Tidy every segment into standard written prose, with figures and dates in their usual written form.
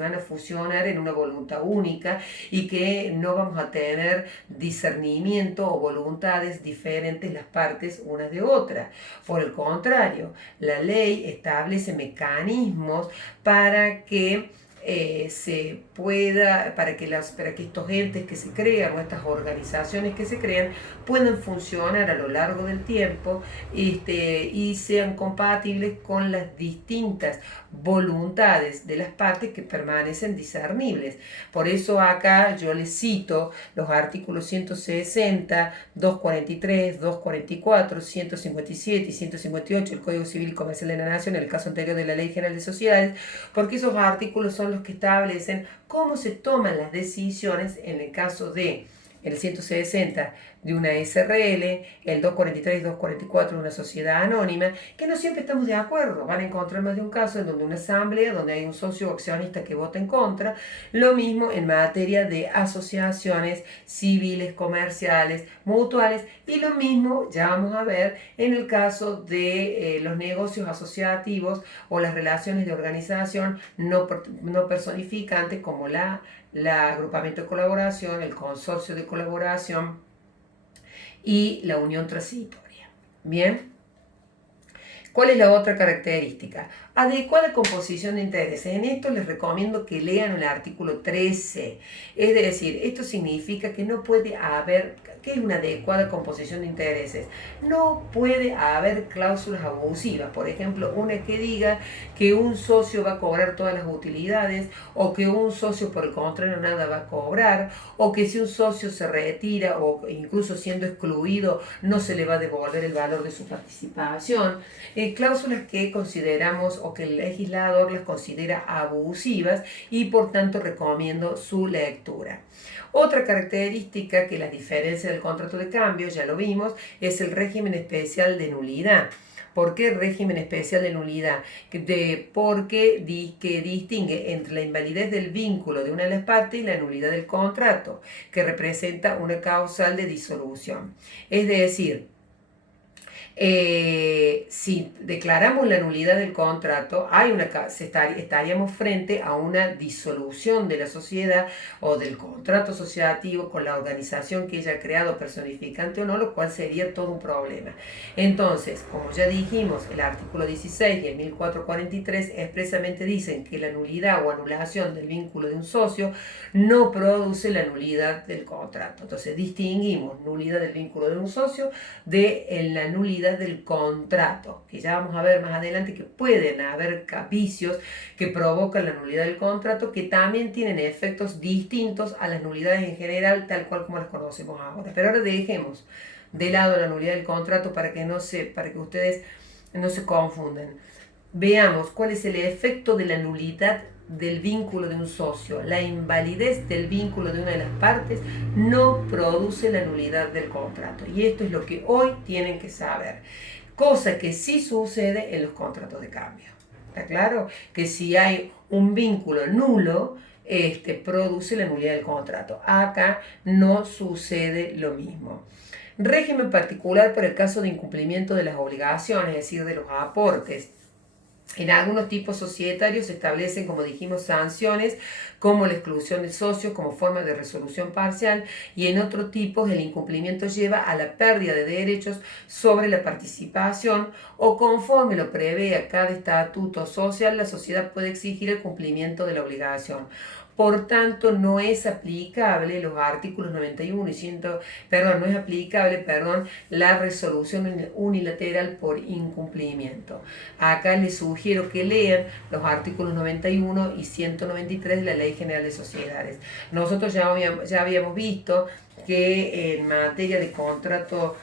van a fusionar en una voluntad única y que no vamos a tener discernimiento o voluntades diferentes las partes unas de otras. Por el contrario, la ley establece mecanismos para que para que estos entes que se crean o estas organizaciones que se crean puedan funcionar a lo largo del tiempo y sean compatibles con las distintas voluntades de las partes que permanecen discernibles. Por eso acá yo les cito los artículos 160, 243, 244, 157 y 158 del Código Civil y Comercial de la Nación, en el caso anterior de la Ley General de Sociedades, porque esos artículos son los que establecen cómo se toman las decisiones en el caso de el 160 de una SRL, el 243 y 244 de una sociedad anónima, que no siempre estamos de acuerdo. Van a encontrar más de un caso en donde una asamblea, donde hay un socio o accionista que vota en contra. Lo mismo en materia de asociaciones civiles, comerciales, mutuales, y lo mismo ya vamos a ver en el caso de los negocios asociativos o las relaciones de organización no personificantes como la agrupamiento de colaboración, el consorcio de colaboración y la unión transitoria. Bien. ¿Cuál es la otra característica? Adecuada composición de intereses. En esto les recomiendo que lean el artículo 13. Es decir, esto significa que no puede haber, ¿qué es una adecuada composición de intereses? No puede haber cláusulas abusivas. Por ejemplo, una que diga que un socio va a cobrar todas las utilidades, o que un socio por el contrario nada va a cobrar, o que si un socio se retira o incluso siendo excluido no se le va a devolver el valor de su participación. Cláusulas que consideramos o que el legislador las considera abusivas y por tanto recomiendo su lectura. Otra característica que las diferencia del contrato de cambio, ya lo vimos, es el régimen especial de nulidad. ¿Por qué régimen especial de nulidad? Porque distingue entre la invalidez del vínculo de una de las partes y la nulidad del contrato, que representa una causal de disolución. Es decir, si declaramos la nulidad del contrato, estaríamos frente a una disolución de la sociedad o del contrato asociativo con la organización que ella ha creado, personificante o no, lo cual sería todo un problema. Entonces, como ya dijimos, el artículo 16 y el 1443 expresamente dicen que la nulidad o anulación del vínculo de un socio no produce la nulidad del contrato. Entonces, distinguimos nulidad del vínculo de un socio de la nulidad del contrato, que ya vamos a ver más adelante que pueden haber vicios que provocan la nulidad del contrato, que también tienen efectos distintos a las nulidades en general, tal cual como las conocemos ahora. Pero ahora dejemos de lado la nulidad del contrato para que ustedes no se confundan. Veamos cuál es el efecto de la nulidad del vínculo de un socio. La invalidez del vínculo de una de las partes no produce la nulidad del contrato. Y esto es lo que hoy tienen que saber. Cosa que sí sucede en los contratos de cambio. ¿Está claro? Que si hay un vínculo nulo, produce la nulidad del contrato. Acá no sucede lo mismo. Régimen particular para el caso de incumplimiento de las obligaciones, es decir, de los aportes. En algunos tipos societarios se establecen, como dijimos, sanciones como la exclusión de socios como forma de resolución parcial, y en otros tipos el incumplimiento lleva a la pérdida de derechos sobre la participación, o conforme lo prevé cada estatuto social, la sociedad puede exigir el cumplimiento de la obligación. Por tanto, no es aplicable los artículos 91 y no es aplicable, la resolución unilateral por incumplimiento. Acá les sugiero que lean los artículos 91 y 193 de la Ley General de Sociedades. Nosotros ya habíamos visto que en materia de contrato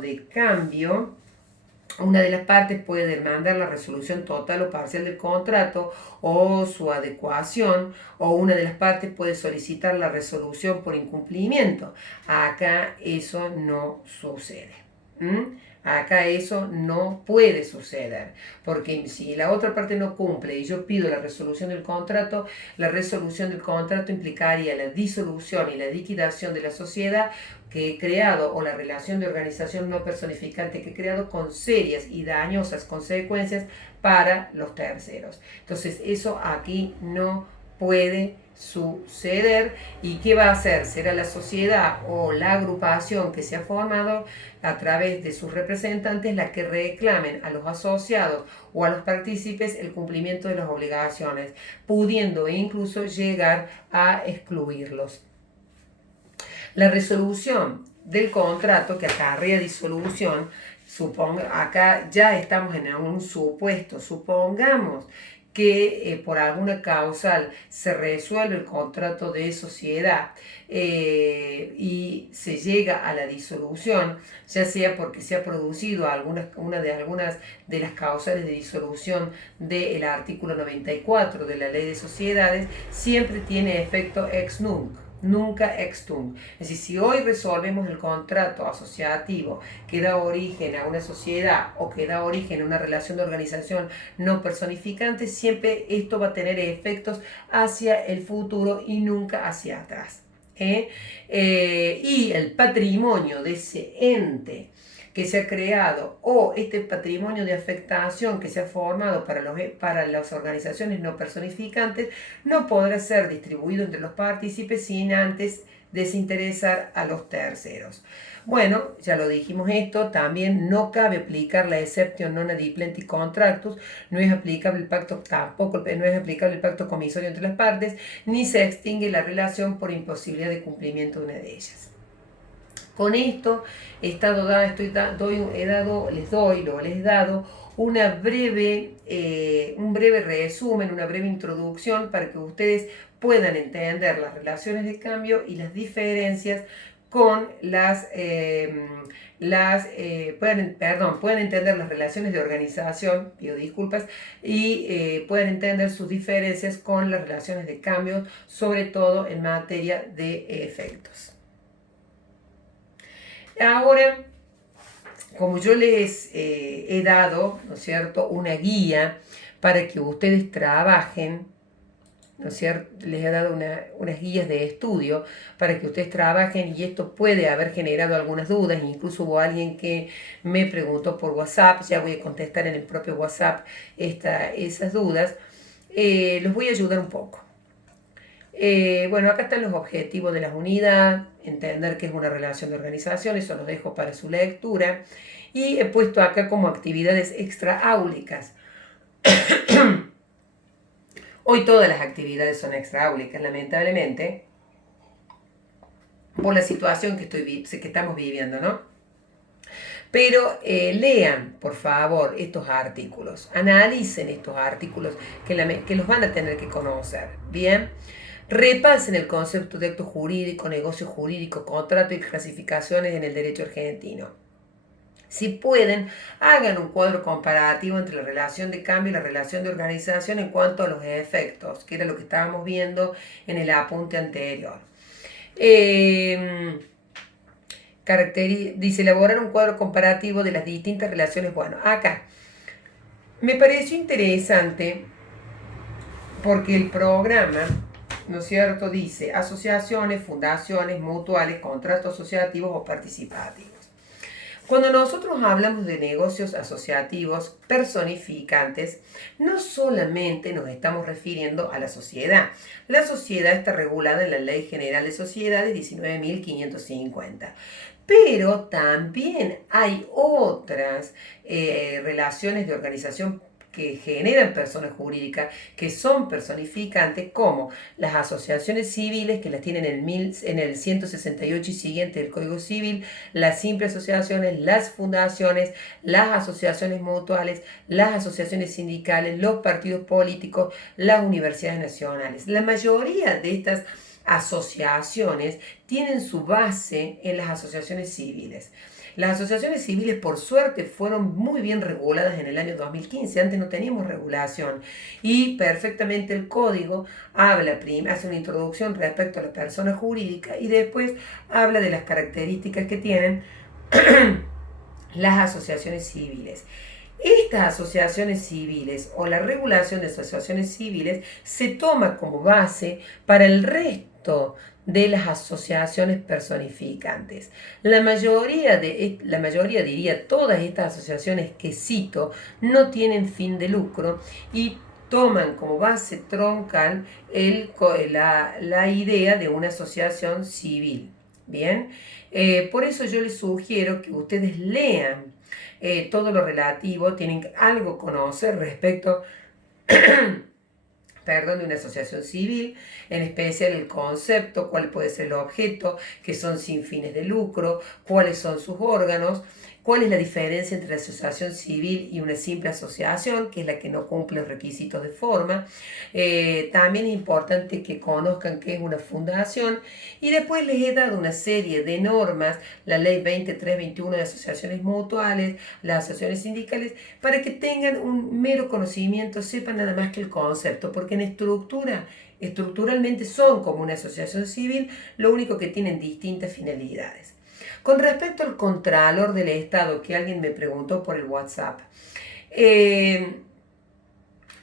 de cambio, una de las partes puede demandar la resolución total o parcial del contrato o su adecuación, o una de las partes puede solicitar la resolución por incumplimiento. Acá eso no sucede. Acá eso no puede suceder, porque si la otra parte no cumple y yo pido la resolución del contrato, la resolución del contrato implicaría la disolución y la liquidación de la sociedad que he creado o la relación de organización no personificante que he creado con serias y dañosas consecuencias para los terceros. Entonces eso aquí no puede suceder. ¿Y qué va a hacer? Será la sociedad o la agrupación que se ha formado a través de sus representantes la que reclamen a los asociados o a los partícipes el cumplimiento de las obligaciones, pudiendo incluso llegar a excluirlos. La resolución del contrato que acarrea disolución, acá ya estamos en un supuesto, supongamos que por alguna causal se resuelve el contrato de sociedad y se llega a la disolución, ya sea porque se ha producido una de las causales de disolución del artículo 94 de la Ley de Sociedades, siempre tiene efecto ex nunc. Nunca ex tunc. Es decir, si hoy resolvemos el contrato asociativo que da origen a una sociedad o que da origen a una relación de organización no personificante, siempre esto va a tener efectos hacia el futuro y nunca hacia atrás. Y el patrimonio de ese ente que se ha creado o este patrimonio de afectación que se ha formado para las organizaciones no personificantes no podrá ser distribuido entre los partícipes sin antes desinteresar a los terceros. Bueno, ya lo dijimos esto, también no cabe aplicar la exception non adiplendi contractus, no es aplicable el pacto, tampoco no es aplicable el pacto comisorio entre las partes, ni se extingue la relación por imposibilidad de cumplimiento de una de ellas. Con esto les he dado un breve resumen, una breve introducción para que ustedes puedan entender las relaciones de cambio y las diferencias con pueden entender las relaciones de organización, pido disculpas, y pueden entender sus diferencias con las relaciones de cambio, sobre todo en materia de efectos. Ahora, como yo les he dado, ¿no es cierto?, una guía para que ustedes trabajen, ¿no es cierto?, les he dado unas guías de estudio para que ustedes trabajen, y esto puede haber generado algunas dudas, incluso hubo alguien que me preguntó por WhatsApp, ya voy a contestar en el propio WhatsApp esas dudas, los voy a ayudar un poco. Bueno, acá están los objetivos de las unidades, entender qué es una relación de organización, eso lo dejo para su lectura. Y he puesto acá como actividades extraáulicas. Hoy todas las actividades son extraáulicas, lamentablemente, por la situación que estamos viviendo, ¿no? Pero lean, por favor, estos artículos, analicen estos artículos que los van a tener que conocer, ¿bien? Repasen el concepto de acto jurídico, negocio jurídico, contrato y clasificaciones en el derecho argentino. Si pueden, hagan un cuadro comparativo entre la relación de cambio y la relación de organización en cuanto a los efectos, que era lo que estábamos viendo en el apunte anterior. Dice elaborar un cuadro comparativo de las distintas relaciones. Bueno, acá me pareció interesante porque el programa, ¿no es cierto?, dice asociaciones, fundaciones, mutuales, contratos asociativos o participativos. Cuando nosotros hablamos de negocios asociativos personificantes, no solamente nos estamos refiriendo a la sociedad. La sociedad está regulada en la Ley General de Sociedades 19.550. Pero también hay otras relaciones de organización que generan personas jurídicas, que son personificantes, como las asociaciones civiles, que las tienen en el 168 y siguiente del Código Civil, las simples asociaciones, las fundaciones, las asociaciones mutuales, las asociaciones sindicales, los partidos políticos, las universidades nacionales. La mayoría de estas asociaciones tienen su base en las asociaciones civiles. Las asociaciones civiles, por suerte, fueron muy bien reguladas en el año 2015. Antes no teníamos regulación. Y perfectamente el código hace una introducción respecto a la persona jurídica y después habla de las características que tienen las asociaciones civiles. Estas asociaciones civiles o la regulación de asociaciones civiles se toma como base para el resto de las asociaciones personificantes. La mayoría diría, todas estas asociaciones que cito no tienen fin de lucro y toman como base troncal la idea de una asociación civil. Bien, por eso yo les sugiero que ustedes lean todo lo relativo, tienen algo que conocer respecto de una asociación civil, en especial el concepto, cuál puede ser el objeto, que son sin fines de lucro, cuáles son sus órganos, cuál es la diferencia entre la asociación civil y una simple asociación, que es la que no cumple los requisitos de forma. También es importante que conozcan qué es una fundación y después les he dado una serie de normas, la ley 2321 de asociaciones mutuales, las asociaciones sindicales, para que tengan un mero conocimiento, sepan nada más que el concepto, porque en estructuralmente son como una asociación civil, lo único que tienen distintas finalidades. Con respecto al Contralor del Estado, que alguien me preguntó por el WhatsApp,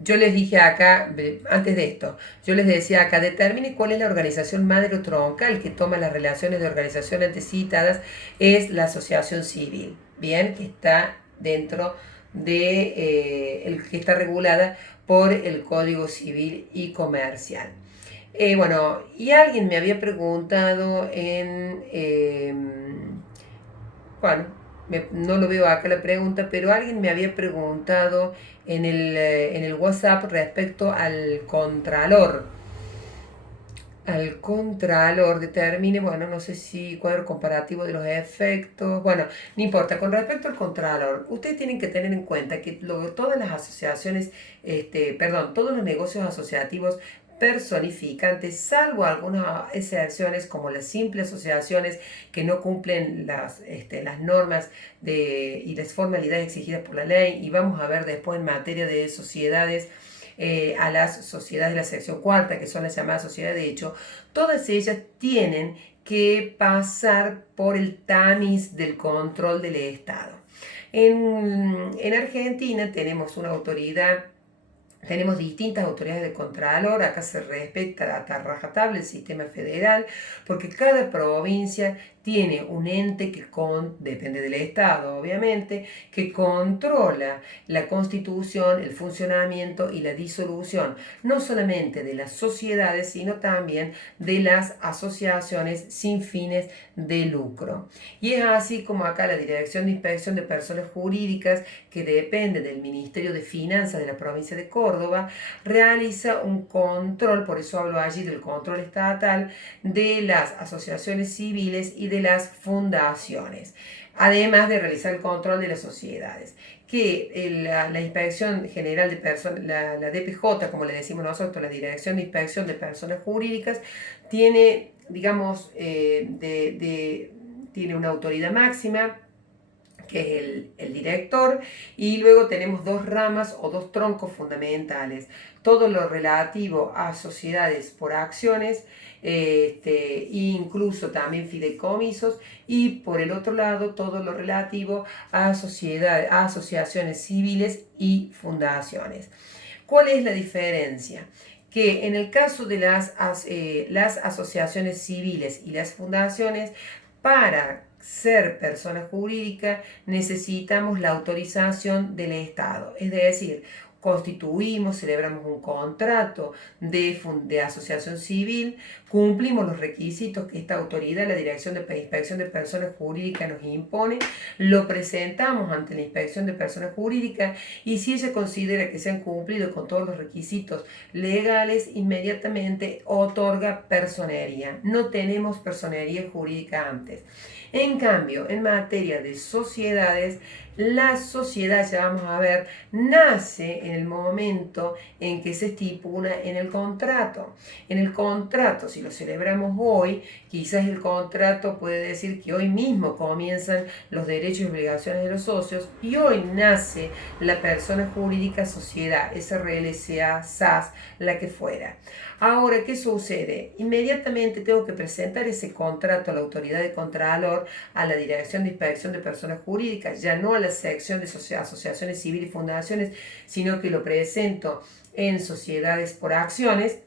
yo les dije acá, antes de esto, yo les decía acá, determine cuál es la organización madre o troncal que toma las relaciones de organización antes citadas, es la asociación civil, bien, que está dentro de, que está regulada por el Código Civil y Comercial. Bueno, y alguien me había preguntado bueno, no lo veo acá la pregunta, pero alguien me había preguntado en el WhatsApp respecto al Contralor. Al Contralor determine, bueno, no sé si cuadro comparativo de los efectos, bueno, no importa. Con respecto al Contralor, ustedes tienen que tener en cuenta que todas las asociaciones, todos los negocios asociativos personificantes, salvo algunas excepciones como las simples asociaciones que no cumplen las normas y las formalidades exigidas por la ley, y vamos a ver después en materia de sociedades, a las sociedades de la sección cuarta, que son las llamadas sociedades de hecho, todas ellas tienen que pasar por el tamiz del control del Estado. En Argentina tenemos una autoridad. Tenemos distintas autoridades de contralor, acá se respeta a rajatabla el sistema federal, porque cada provincia tiene un ente que depende del Estado, obviamente, que controla la constitución, el funcionamiento y la disolución, no solamente de las sociedades, sino también de las asociaciones sin fines de lucro. Y es así como acá la Dirección de Inspección de Personas Jurídicas, que depende del Ministerio de Finanzas de la provincia de Córdoba, realiza un control, por eso hablo allí del control estatal, de las asociaciones civiles y de las fundaciones, además de realizar el control de las sociedades. Que la Inspección General de Personas, la DPJ, como le decimos nosotros, la Dirección de Inspección de Personas Jurídicas, tiene, digamos, tiene una autoridad máxima, que es el director, y luego tenemos dos ramas o dos troncos fundamentales. Todo lo relativo a sociedades por acciones, incluso también fideicomisos, y por el otro lado todo lo relativo a asociaciones civiles y fundaciones. ¿Cuál es la diferencia? Que en el caso de las asociaciones civiles y las fundaciones, para ser persona jurídica necesitamos la autorización del Estado, es decir, constituimos, celebramos un contrato de asociación civil, cumplimos los requisitos que esta autoridad, la Dirección de Inspección de Personas Jurídicas, nos impone, lo presentamos ante la Inspección de Personas Jurídicas y si ella considera que se han cumplido con todos los requisitos legales, inmediatamente otorga personería. No tenemos personería jurídica antes. En cambio, en materia de sociedades, La sociedad, ya vamos a ver, nace en el momento en que se estipula en el contrato. En el contrato, si lo celebramos hoy, quizás el contrato puede decir que hoy mismo comienzan los derechos y obligaciones de los socios y hoy nace la persona jurídica sociedad, SRL, SA, SAS, la que fuera. Ahora, ¿qué sucede? Inmediatamente tengo que presentar ese contrato a la autoridad de Contralor, a la Dirección de Inspección de Personas Jurídicas, ya no a la sección de asociaciones civiles y fundaciones, sino que lo presento en sociedades por acciones.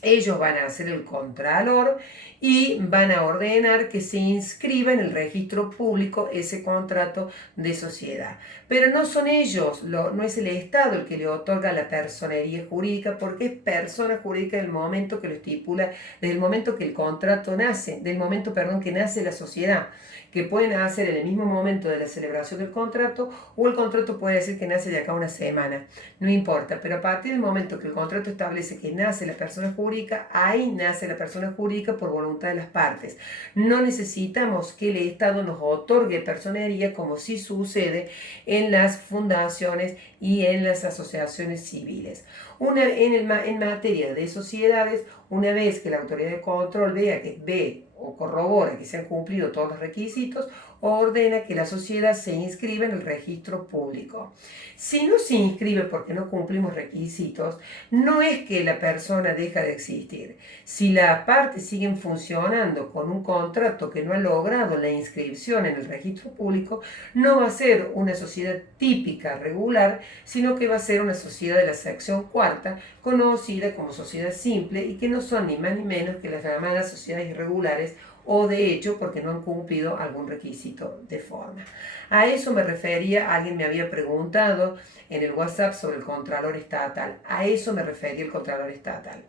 Ellos van a hacer el contralor y van a ordenar que se inscriba en el registro público ese contrato de sociedad. Pero no son ellos, no es el Estado el que le otorga la personería jurídica, porque es persona jurídica del momento que lo estipula, desde el momento que el contrato nace, del momento, perdón, que nace la sociedad, que pueden hacer en el mismo momento de la celebración del contrato, o el contrato puede decir que nace de acá a una semana, no importa, pero a partir del momento que el contrato establece que nace la persona jurídica, ahí nace la persona jurídica por voluntad de las partes. No necesitamos que el Estado nos otorgue personería como sí sucede en las fundaciones y en las asociaciones civiles. En materia de sociedades, una vez que la autoridad de control ve o corrobora que se han cumplido todos los requisitos, ordena que la sociedad se inscriba en el registro público. Si no se inscribe porque no cumplimos requisitos, no es que la persona deja de existir. Si las partes siguen funcionando con un contrato que no ha logrado la inscripción en el registro público, no va a ser una sociedad típica, regular, sino que va a ser una sociedad de la sección cuarta, conocida como sociedad simple, y que no son ni más ni menos que las llamadas sociedades irregulares, o de hecho porque no han cumplido algún requisito de forma. A eso me refería, alguien me había preguntado en el WhatsApp sobre el Contralor Estatal, a eso me refería el Contralor Estatal.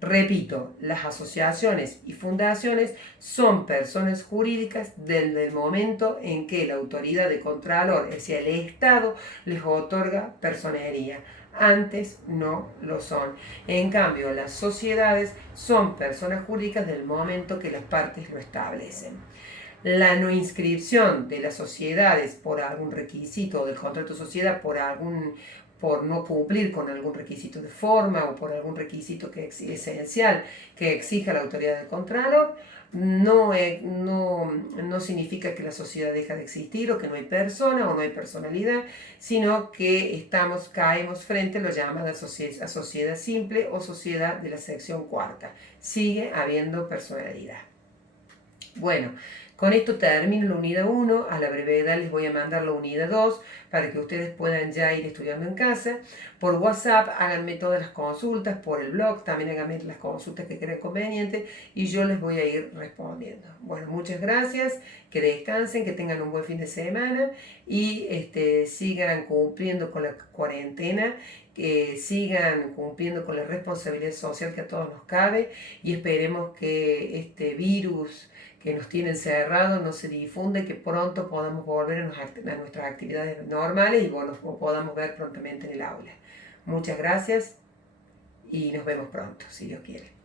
Repito, las asociaciones y fundaciones son personas jurídicas desde el momento en que la autoridad de Contralor, es decir, el Estado, les otorga personería. Antes no lo son. En cambio, las sociedades son personas jurídicas del momento que las partes lo establecen. La no inscripción de las sociedades por algún requisito del contrato de sociedad por no cumplir con algún requisito de forma o por algún requisito que es esencial que exija la autoridad del Contralor, no significa que la sociedad deja de existir o que no hay persona o no hay personalidad, sino que caemos frente a lo llamada sociedad simple o sociedad de la sección cuarta. Sigue habiendo personalidad. Bueno, con esto termino la unidad 1, a la brevedad les voy a mandar la unidad 2 para que ustedes puedan ya ir estudiando en casa. Por WhatsApp háganme todas las consultas, por el blog también háganme las consultas que crean convenientes y yo les voy a ir respondiendo. Bueno, muchas gracias, que descansen, que tengan un buen fin de semana y sigan cumpliendo con la cuarentena, que sigan cumpliendo con la responsabilidad social que a todos nos cabe y esperemos que este virus que nos tiene encerrados no se difunda y que pronto podamos volver a nuestras actividades normales y bueno, nos podamos ver prontamente en el aula. Muchas gracias y nos vemos pronto, si Dios quiere.